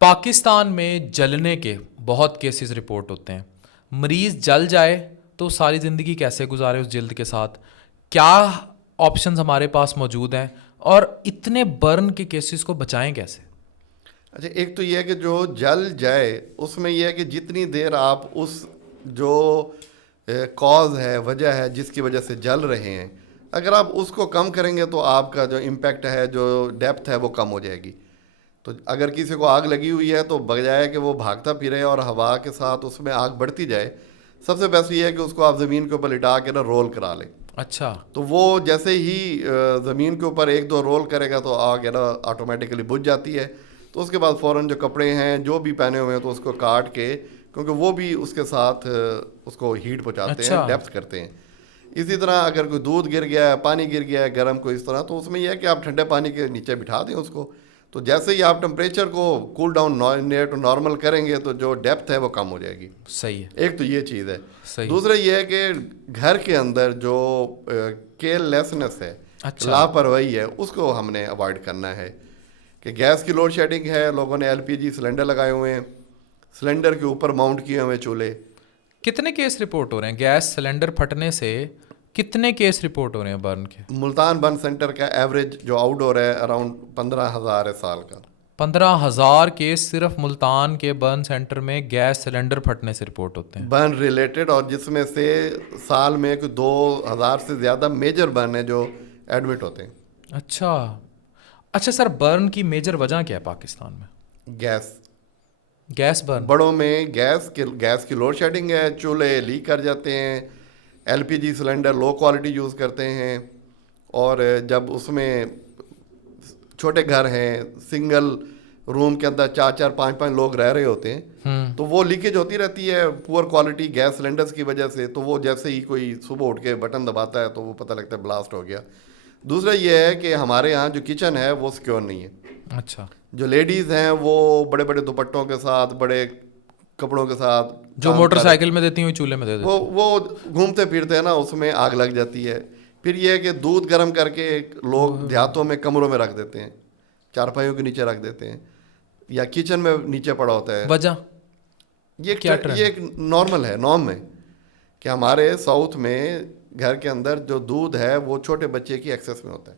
پاکستان میں جلنے کے بہت کیسز رپورٹ ہوتے ہیں. مریض جل جائے تو ساری زندگی کیسے گزارے اس جلد کے ساتھ؟ کیا آپشنز ہمارے پاس موجود ہیں اور اتنے برن کے کیسز کو بچائیں کیسے؟ اچھا، ایک تو یہ ہے کہ جو جل جائے اس میں یہ ہے کہ جتنی دیر آپ اس جو کاز ہے، وجہ ہے جس کی وجہ سے جل رہے ہیں، اگر آپ اس کو کم کریں گے تو آپ کا جو امپیکٹ ہے، جو ڈیپتھ ہے، وہ کم ہو جائے گی. تو اگر کسی کو آگ لگی ہوئی ہے تو بجائے کہ وہ بھاگتا پھرے اور ہوا کے ساتھ اس میں آگ بڑھتی جائے، سب سے بیسٹ یہ ہے کہ اس کو آپ زمین کے اوپر لٹا کے نا رول کرا لیں. اچھا. تو وہ جیسے ہی زمین کے اوپر ایک دو رول کرے گا تو آگ ہے نا آٹومیٹیکلی بجھ جاتی ہے. تو اس کے بعد فوراً جو کپڑے ہیں جو بھی پہنے ہوئے ہیں تو اس کو کاٹ کے، کیونکہ وہ بھی اس کے ساتھ اس کو ہیٹ پہنچاتے ہیں، اچھا. ڈیپتھ کرتے ہیں. اسی طرح اگر کوئی دودھ گر گیا ہے، پانی گر گیا ہے گرم کو اس طرح، تو اس میں یہ ہے کہ آپ ٹھنڈے پانی کے نیچے بٹھا دیں اس کو. تو جیسے ہی آپ ٹمپریچر کو cool down near to normal کریں گے تو جو ڈیپتھ ہے وہ کم ہو جائے گی. صحیح ہے. ایک تو یہ چیز ہے. صحیح. دوسرا یہ ہے کہ گھر کے اندر جو کیئر لیسنس ہے، اچھا. لاپرواہی ہے، اس کو ہم نے اوائڈ کرنا ہے. کہ گیس کی لوڈ شیڈنگ ہے، لوگوں نے LPG سلنڈر لگائے ہوئے ہیں، سلنڈر کے اوپر ماؤنٹ کیے ہوئے چولہے. کتنے کیس رپورٹ ہو رہے ہیں گیس سلنڈر پھٹنے سے؟ کتنے کیس رپورٹ ہو رہے ہیں برن کے؟ ملتان برن سینٹر کا ایوریج جو آؤٹ ڈور ہے اراؤنڈ 15,000 ہے سال کا. 15,000 کیس صرف ملتان کے برن سینٹر میں گیس سلنڈر پھٹنے سے رپورٹ ہوتے ہیں برن ریلیٹڈ، اور جس میں سے سال میں کوئی 2,000 سے زیادہ میجر برن ہیں جو ایڈمٹ ہوتے ہیں. اچھا. اچھا سر، برن کی میجر وجہ کیا ہے پاکستان میں؟ Gas burn. بڑوں میں گیس کی لوڈ شیڈنگ ہے، چولہے لیک کر جاتے ہیں، LPG cylinder low quality use کرتے ہیں، اور جب اس میں چھوٹے گھر ہیں، سنگل روم کے اندر 4-4 5-5 لوگ رہ رہے ہوتے ہیں، تو وہ لیکیج ہوتی رہتی ہے پور کوالٹی گیس سلنڈرز کی وجہ سے. تو وہ جیسے ہی کوئی صبح اٹھ کے بٹن دباتا ہے تو وہ پتہ لگتا ہے بلاسٹ ہو گیا. دوسرا یہ ہے کہ ہمارے یہاں جو کچن ہے وہ سیکیور نہیں ہے. اچھا. جو لیڈیز ہیں وہ بڑے بڑے دوپٹوں کے ساتھ، بڑے کپڑوں کے ساتھ، جو موٹر سائیکل میں دیتی ہیں چولہے میں دے دیتی ہیں، وہ گھومتے پھرتے ہیں نا، اس میں آگ لگ جاتی ہے. پھر یہ ہے کہ دودھ گرم کر کے لوگ دیہاتوں میں کمروں میں رکھ دیتے ہیں، چارپائیوں کے نیچے رکھ دیتے ہیں، یا کچن میں نیچے پڑا ہوتا ہے. وجہ یہ ایک نارمل ہے، نارم ہے کہ ہمارے ساؤتھ میں گھر کے اندر جو دودھ ہے وہ چھوٹے بچے کی ایکسیس میں ہوتا ہے.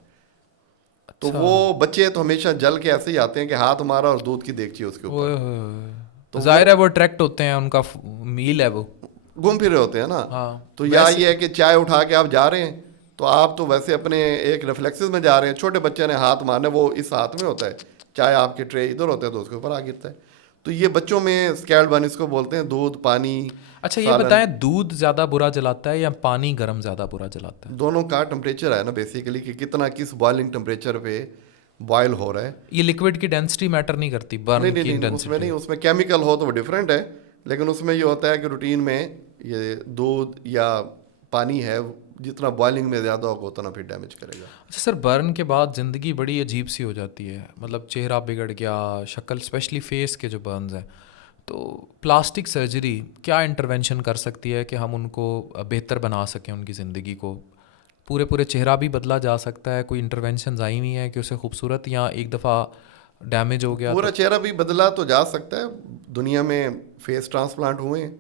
تو وہ بچے تو ہمیشہ جل کے ایسے ہی آتے ہیں کہ ہاتھ ہمارا اور دودھ کی دیگچی اس کے اوپر، تو ظاہر ہے وہ اٹریکٹ ہوتے ہیں، ان کا میل ہے، وہ گھوم پھر رہے ہوتے ہیں نا. تو یا یہ ہے کہ چائے اٹھا کے آپ جا رہے ہیں تو آپ تو ویسے اپنے ایک ریفلیکسز میں جا رہے ہیں، چھوٹے بچے نے ہاتھ مارنا، وہ اس ہاتھ میں ہوتا ہے، چائے آپ کے ٹرے ادھر ہوتے ہیں تو اس کے اوپر آ گرتا ہے. تو یہ بچوں میں اسکیلڈ برن اس کو بولتے ہیں، دودھ پانی. اچھا یہ بتائیں، دودھ زیادہ برا جلاتا ہے یا پانی گرم زیادہ برا جلاتا ہے؟ دونوں کا ٹمپریچر ہے نا بیسیکلی، کہ کتنا کس بوائلنگ ٹمپریچر پہ بوائل ہو رہا ہے. یہ لکوڈ کی ڈینسٹی میٹر نہیں کرتی برن کی ڈینسٹی؟ نہیں، اس میں کیمیکل ہو تو وہ ڈفرینٹ ہے، لیکن اس میں یہ ہوتا ہے کہ روٹین میں یہ دودھ یا پانی ہے جتنا بوائلنگ میں زیادہ ہوگا اتنا پھر ڈیمیج کرے گا. اچھا سر، برن کے بعد زندگی بڑی عجیب سی ہو جاتی ہے، مطلب چہرہ بگڑ گیا، شکل، اسپیشلی فیس کے جو برنز ہیں، تو پلاسٹک سرجری کیا انٹرونشن کر سکتی ہے کہ ہم ان کو بہتر بنا سکیں، ان کی زندگی کو؟ پورے چہرہ بھی بدلا جا سکتا ہے؟ کوئی انٹرونشنز آئی ہوئی ہیں کہ اسے خوبصورت، یا ایک دفعہ ڈیمیج ہو گیا پورا چہرہ بھی بدلا تو جا سکتا ہے؟ دنیا میں فیس ٹرانسپلانٹ ہوئے ہیں،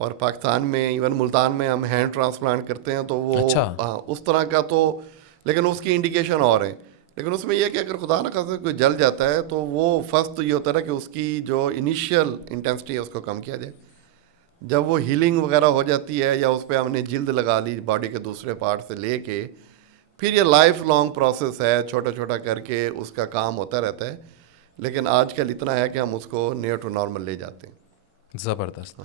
اور پاکستان میں ایون ملتان میں ہم ہینڈ ٹرانسپلانٹ کرتے ہیں، تو وہ اس طرح کا تو، لیکن اس کی انڈیکیشن اور ہیں. لیکن اس میں یہ کہ اگر خدا نہ خاصہ کوئی جل جاتا ہے تو وہ فرسٹ تو یہ ہوتا ہے کہ اس کی جو انیشیل انٹینسٹی ہے اس کو کم کیا جائے. جب وہ ہیلنگ وغیرہ ہو جاتی ہے یا اس پہ ہم نے جلد لگا لی باڈی کے دوسرے پارٹ سے لے کے، پھر یہ لائف لانگ پروسیس ہے، چھوٹا چھوٹا کر کے اس کا کام ہوتا رہتا ہے. لیکن آج کل اتنا ہے کہ ہم اس کو نیئر ٹو نارمل لے جاتے ہیں. زبردست.